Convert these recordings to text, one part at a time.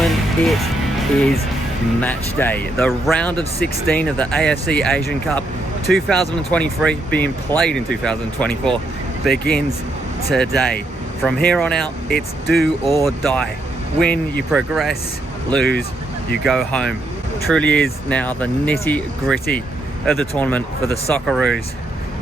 gentlemen, it is match day. The round of 16 of the AFC Asian Cup 2023, being played in 2024, begins today. From here on out, it's do or die. Win, you progress; lose, you go home. Truly is now the nitty gritty of the tournament for the Socceroos.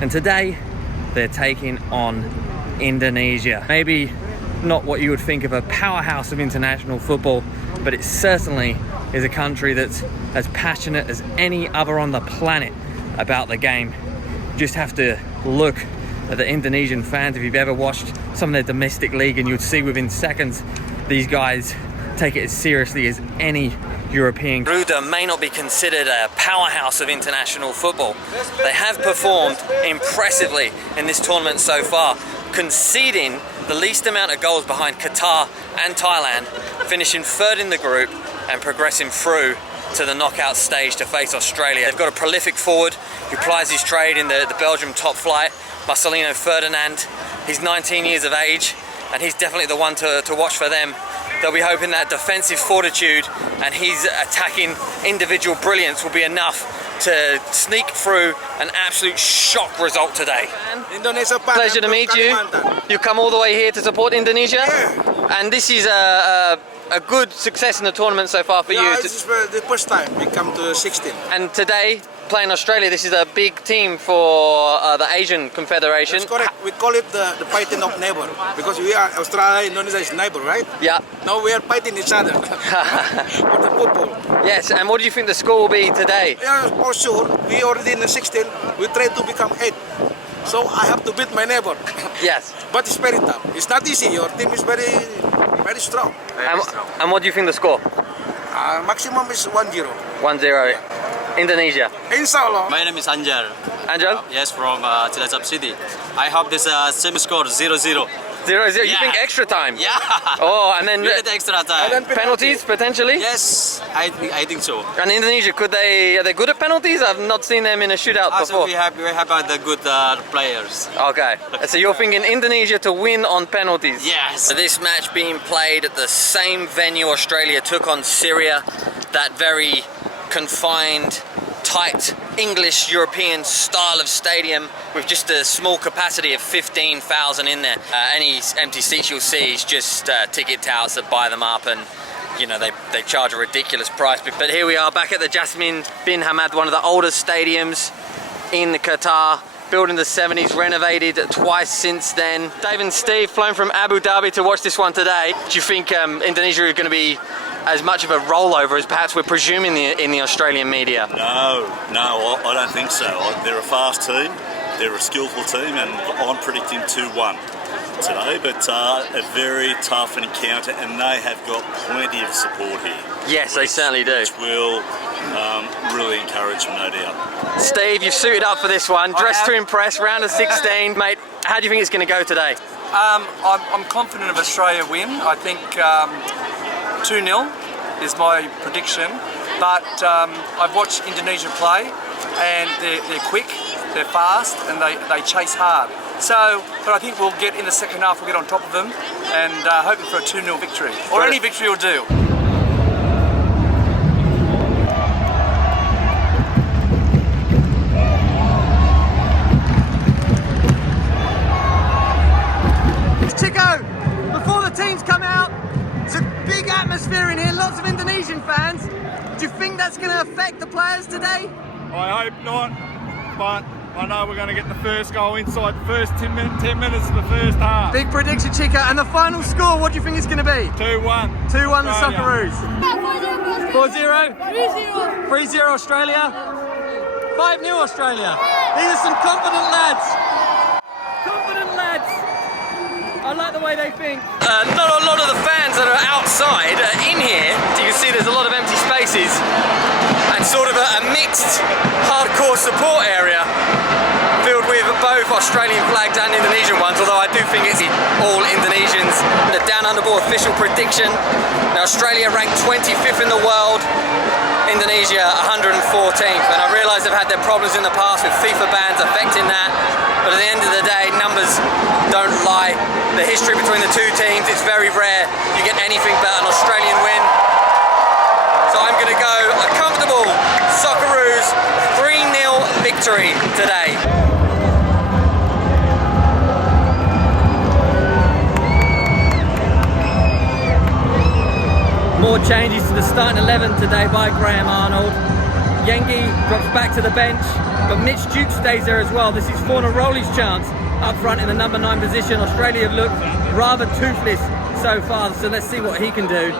And today, they're taking on Indonesia. Maybe not what you would think of a powerhouse of international football, but it certainly is a country that's as passionate as any other on the planet about the game. You just have to look at the Indonesian fans if you've ever watched some of their domestic league, and you'd see within seconds these guys take it as seriously as any European. Garuda may not be considered a powerhouse of international football. They have performed impressively in this tournament so far, conceding the least amount of goals behind Qatar and Thailand, finishing third in the group and progressing through to the knockout stage to face Australia. They've got a prolific forward who plies his trade in the Belgium top flight, Marselino Ferdinan. He's 19 years of age, and he's definitely the one to watch for them. They'll be hoping that defensive fortitude and his attacking individual brilliance will be enough to sneak through an absolute shock result today. Indonesia, pleasure to meet you. You come all the way here to support Indonesia? Yeah. And this is a good success in the tournament so far for you. This is the first time we come to 16. And today, playing Australia, this is a big team for the Asian Confederation. That's correct. We call it the fighting of neighbor, because we are Australia, Indonesia is neighbor, right? Yeah. Now we are fighting each other for the football. Yes, and what do you think the score will be today? Yeah, for sure. We already in the 16. We try to become 8. So I have to beat my neighbor. Yes. But it's very tough. It's not easy. Your team is very strong. And what do you think the score? Maximum is 1-0. 1-0. Yeah. Indonesia. Inshallah. My name is Anjar. Anjar? Yes, from Cilacap City. I hope this same score 0-0. 0-0. Yeah. You think extra time? Yeah. Oh, and then we get the extra time. And then penalties potentially? Yes, I think so. And Indonesia, are they good at penalties? I've not seen them in a shootout before. So we have the good players. Okay, so you're thinking Indonesia to win on penalties? Yes. So this match being played at the same venue Australia took on Syria, that very confined, tight English European style of stadium with just a small capacity of 15,000 in there. Any empty seats you'll see is just ticket touts that buy them up, and you know they charge a ridiculous price. But here we are back at the Jassim bin Hamad, one of the oldest stadiums in Qatar, built in the 70s, renovated twice since then. Dave and Steve flown from Abu Dhabi to watch this one today. Do you think Indonesia are going to be as much of a rollover as perhaps we're presuming in the Australian media? No, I don't think so. They're a fast team, they're a skillful team, and I'm predicting 2-1 today, but a very tough encounter, and they have got plenty of support here. Yes, they certainly do. Which will really encourage them, no doubt. Steve, you've suited up for this one, dressed to impress, round of 16. Mate, how do you think it's going to go today? I'm confident of Australia win. I think 2-0 is my prediction, but I've watched Indonesia play, and they're quick, they're fast, and they chase hard. So, but I think we'll get in the second half, we'll get on top of them, and hoping for a 2-0 victory, or any victory will do. Chico, before the teams come out, it's a big atmosphere in here, lots of Indonesian fans. Do you think that's going to affect the players today? I hope not, but I know we're going to get the first goal inside the first 10 minutes of the first half. Big prediction, Chico. And the final score, what do you think it's going to be? 2-1. 2-1 the Socceroos. 4-0. 4-0? 3-0 Australia. 5-0 Australia. These are some confident lads. Confident lads. I like the way they think. Not a lot of the fans that are outside in here. You can see there's a lot of empty spaces and sort of a mixed hardcore support area filled with both Australian flags and Indonesian ones, although I do think it's all Indonesians. The Down Under Ball official prediction: now Australia ranked 25th in the world, Indonesia 114th, and I realise they've had their problems in the past with FIFA bans affecting that, but at the end of the day, numbers don't lie. The history between the two teams, it's very rare you get anything but an Australian win victory today. More changes to the starting 11 today by Graham Arnold. Yengi drops back to the bench, but Mitch Duke stays there as well. This is Fornaroli's chance up front in the number 9 position. Australia have looked rather toothless so far, so let's see what he can do.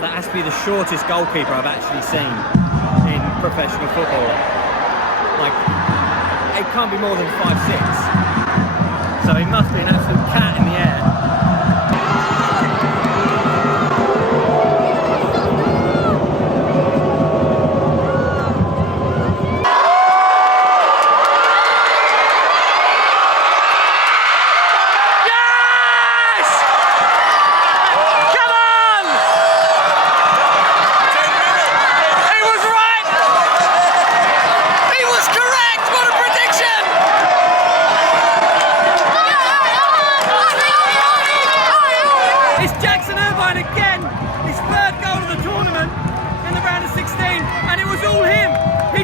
That has to be the shortest goalkeeper I've actually seen in professional football. Like, it can't be more than 5'6". So he must be an absolute cat in the air.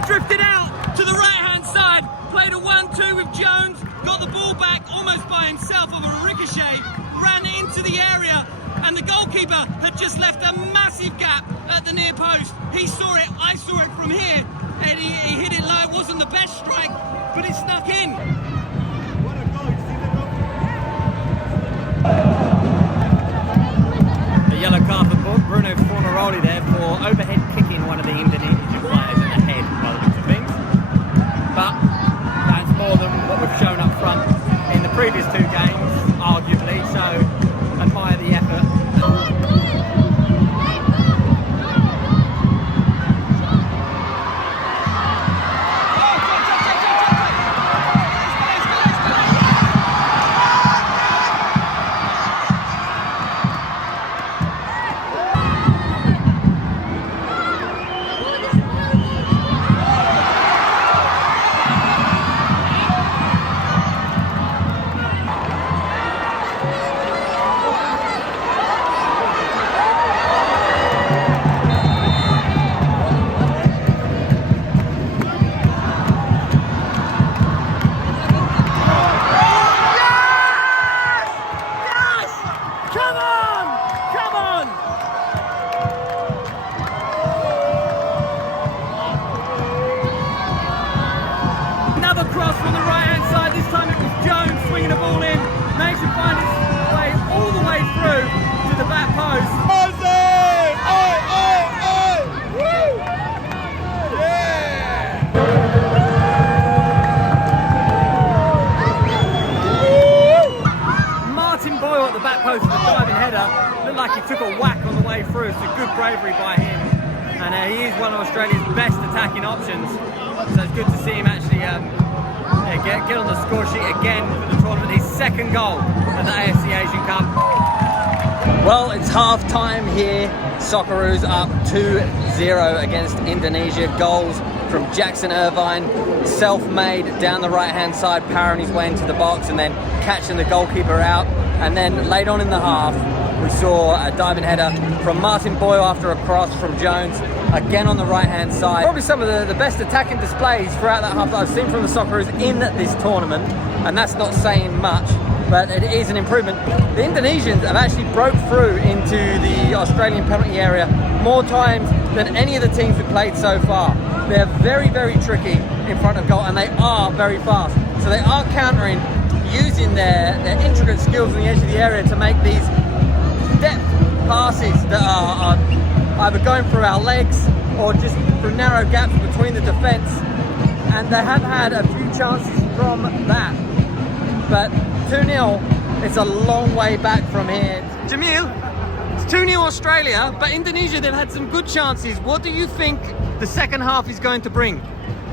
Drifted out to the right-hand side, played a 1-2 with Jones, got the ball back almost by himself of a ricochet, ran into the area, and the goalkeeper had just left a massive gap at the near post. He saw it, I saw it from here, and he hit it low. It wasn't the best strike, but it snuck in. A yellow card for Bruno Fornaroli there for overhead kicking one of the Indonesian players in the head by the looks of things. But that's more than what we've shown up front in the previous 2 games, arguably, so admire the effort. He took a whack on the way through. It's a good bravery by him, and he is one of Australia's best attacking options, so it's good to see him actually get on the score sheet again for the tournament. His 2nd goal at the AFC Asian Cup. Well, it's half time here. Socceroos up 2-0 against Indonesia. Goals from Jackson Irvine, self-made down the right-hand side, powering his way into the box and then catching the goalkeeper out. And then late on in the half, We saw a diving header from Martin Boyle after a cross from Jones, again on the right-hand side. Probably some of the best attacking displays throughout that half that I've seen from the Socceroos in this tournament, and that's not saying much, but it is an improvement. The Indonesians have actually broke through into the Australian penalty area more times than any of the teams we've played so far. They're very, very tricky in front of goal, and they are very fast. So they are countering, using their intricate skills on the edge of the area to make these depth passes that are either going through our legs or just through narrow gaps between the defence. And they have had a few chances from that. But 2-0, it's a long way back from here. Jamil, it's 2-0 Australia, but Indonesia, they've had some good chances. What do you think the second half is going to bring?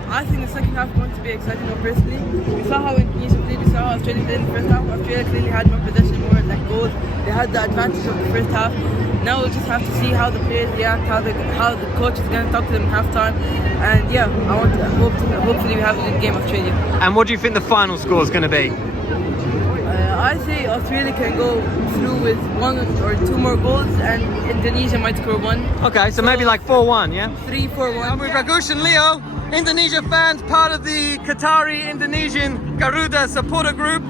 I think the second half is going to be exciting personally. We saw how Indonesia played, we saw how Australia did in the first half. Australia clearly had more possession, more like goals. They had the advantage of the first half. Now we'll just have to see how the players react, how the coach is going to talk to them in half time. And yeah, I want to hopefully we have a good game, Australia. And what do you think the final score is going to be? I say Australia can go through with 1 or 2 more goals, and Indonesia might score 1. Okay, so maybe like 4-1, yeah? 3-4-1. I'm with Ragush and Leo, Indonesia fans, part of the Qatari Indonesian Garuda supporter group.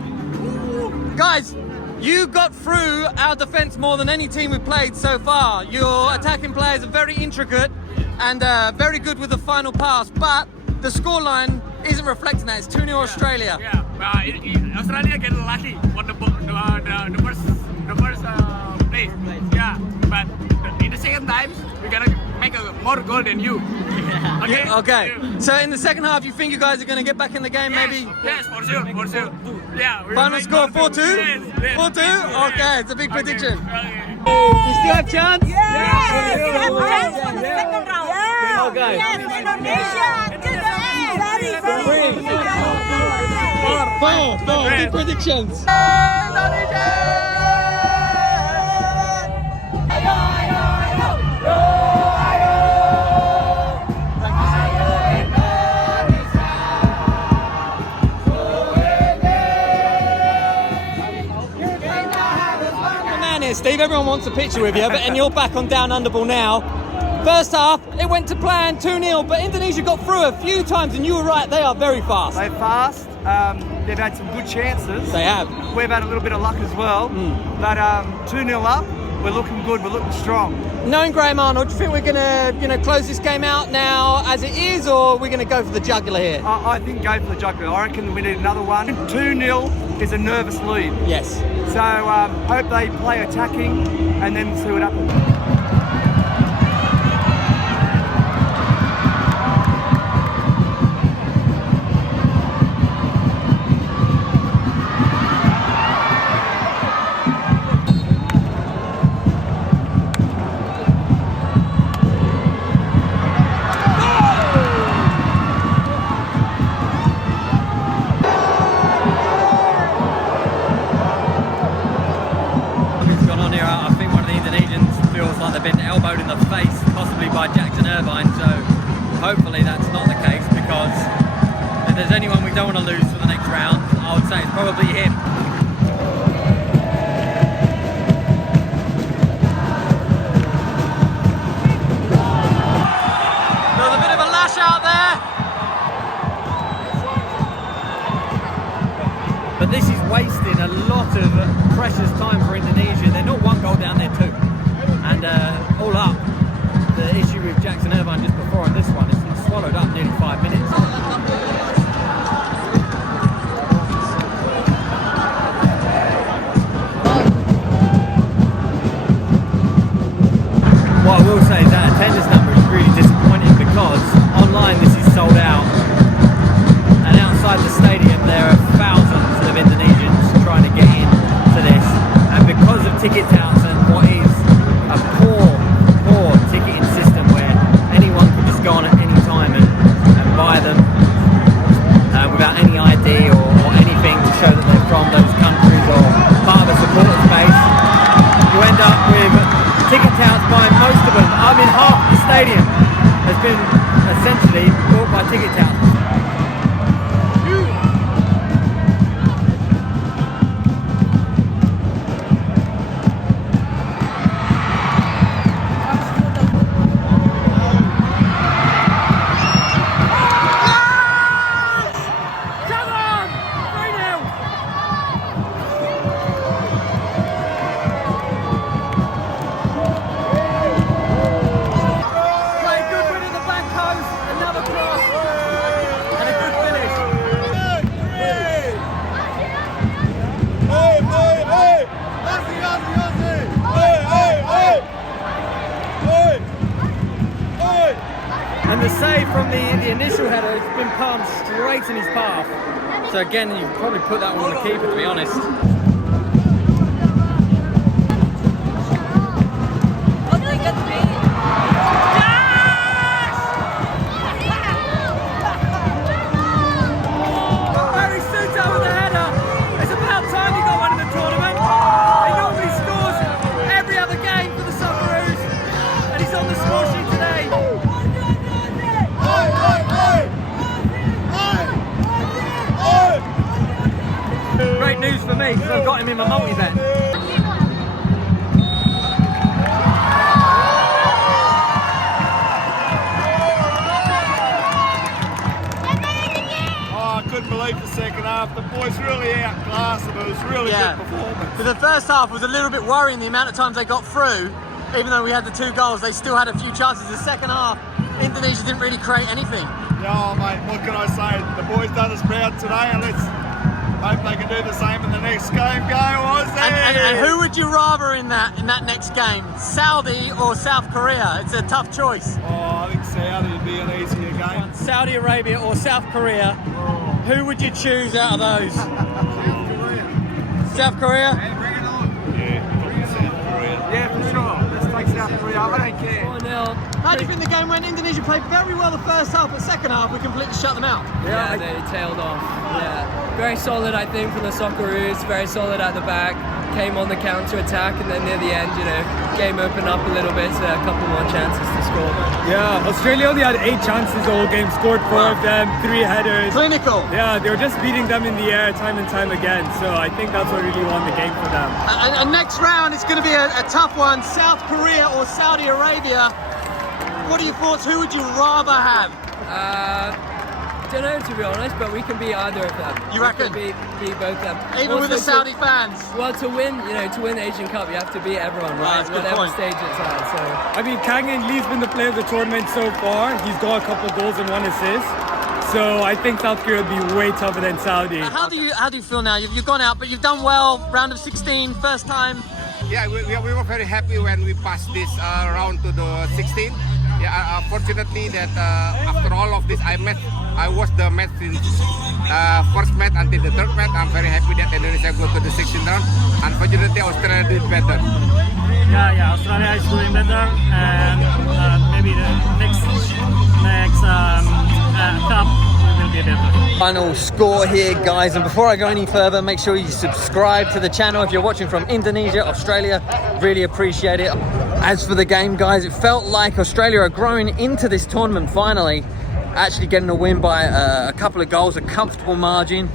Guys, you got through our defence more than any team we've played so far. Your attacking players are very intricate and very good with the final pass, but the scoreline isn't reflecting that. It's 2-0 Australia. Yeah, Australia get lucky on the first place. Yeah, but in the second time, we're gonna make a more goal than you. Okay. Yeah, okay. So in the second half, you think you guys are going to get back in the game, maybe? Yes, for sure. Yeah. Final score 4-2? Yes. 4-2? Okay, it's a big prediction. Okay. You still have chance? Yes, we have chance for the second round. Yeah. Okay. Yes, Indonesia to the end. Four. Big predictions. Steve, everyone wants a picture with you, and you're back on Down Under Ball now. First half, it went to plan 2-0, but Indonesia got through a few times, and you were right, they are very fast. They're fast, they've had some good chances. They have. We've had a little bit of luck as well, but 2-0 up, we're looking good, we're looking strong. Knowing Graham Arnold, do you think we're going to close this game out now as it is, or are we going to go for the jugular here? I think go for the jugular. I reckon we need another one. 2-0 is a nervous lead. Yes. So hope they play attacking and then see what happens. Hopefully that's not the case, because if there's anyone we don't want to lose for the next round, I would say it's probably him. There's a bit of a lash out there. But this is wasting a lot of precious time for Indonesia. They're not 1 goal down, they're 2. And all up, the issue with Jackson Irvine just before on this one is swallowed up nearly 5 minutes. What I will say is that attendance number is really disappointing, because online this is sold out, and outside the stadium there are thousands of Indonesians trying to get into this, and because of ticket touts and what is a poor ticketing system where anyone can just go on at any time and buy them without any ID or anything to show that they're from those countries or part of a supporter base, you end up with ticket touts buying most of them. I mean, half the stadium has been essentially bought by ticket touts. And the save from the initial header has been palmed straight in his path. So again, you could probably put that one on the keeper, to be honest. Great news for me, because I've got him in my multi-bet. I couldn't believe the second half. The boys really outclassed them. It was really good performance. But the first half was a little bit worrying, the amount of times they got through. Even though we had the 2 goals, they still had a few chances. The second half, Indonesia didn't really create anything. Yeah, mate, what can I say? The boys done us proud today, and let's hope they can do the same in the next game. Go, Aussie! And who would you rather in that next game? Saudi or South Korea? It's a tough choice. Oh, I think Saudi would be an easier game. Saudi Arabia or South Korea? Who would you choose out of those? South Korea? Yeah, for sure. Let's take South Korea. I don't care. How do you think the game went? Indonesia played very well the first half, but second half we completely shut them out. Yeah, they tailed off. Yeah, very solid, I think, from the Socceroos. Very solid at the back. Came on the counter attack, and then near the end, you know, game opened up a little bit, so a couple more chances to score. Yeah, Australia only had 8 chances the whole game. Scored 4 of them, 3 headers. Clinical. Yeah, they were just beating them in the air time and time again. So I think that's what really won the game for them. And next round, it's going to be a tough one. South Korea or Saudi Arabia. What are your thoughts? Who would you rather have? Don't know, to be honest, but we can beat either of them. You reckon? We can beat both of them. Even with the Saudi fans? Well, to win the Asian Cup, you have to beat everyone, right? Whatever stage it's at. So I mean, Kang Lee's been the player of the tournament so far. He's got a couple goals and 1 assist. So I think South Korea will be way tougher than Saudi. How do you feel now? You've gone out, but you've done well. Round of 16, first time. Yeah, we were very happy when we passed this round to the 16. Yeah, fortunately that after all of this, I watched the match since first match until the 3rd match. I'm very happy that Indonesia go to the 16th round. Unfortunately, Australia did better. Yeah, Australia is doing better, and maybe the next cup will be better. Final score here, guys, and before I go any further, make sure you subscribe to the channel if you're watching from Indonesia, Australia. Really appreciate it. As for the game, guys, it felt like Australia are growing into this tournament finally, actually getting a win by a couple of goals, a comfortable margin.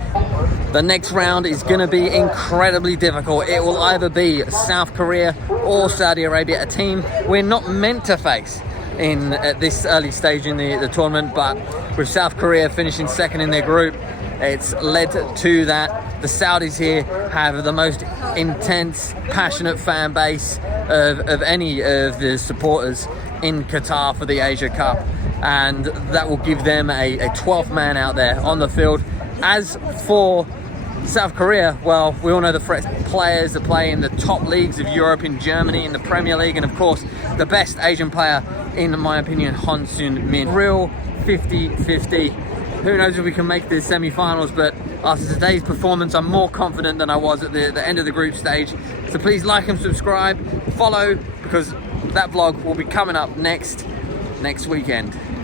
The next round is going to be incredibly difficult. It will either be South Korea or Saudi Arabia, a team we're not meant to face at this early stage in the tournament, but with South Korea finishing second in their group, it's led to that. The Saudis here have the most intense, passionate fan base of any of the supporters in Qatar for the Asia Cup, and that will give them a 12th man out there on the field. As for South Korea, well, we all know the players that play in the top leagues of Europe, in Germany, in the Premier League, and of course the best Asian player, in my opinion, Han Sun-min. Real 50-50. Who knows if we can make the semi-finals, but after today's performance, I'm more confident than I was at the end of the group stage. So please like and subscribe, follow, because that vlog will be coming up next weekend.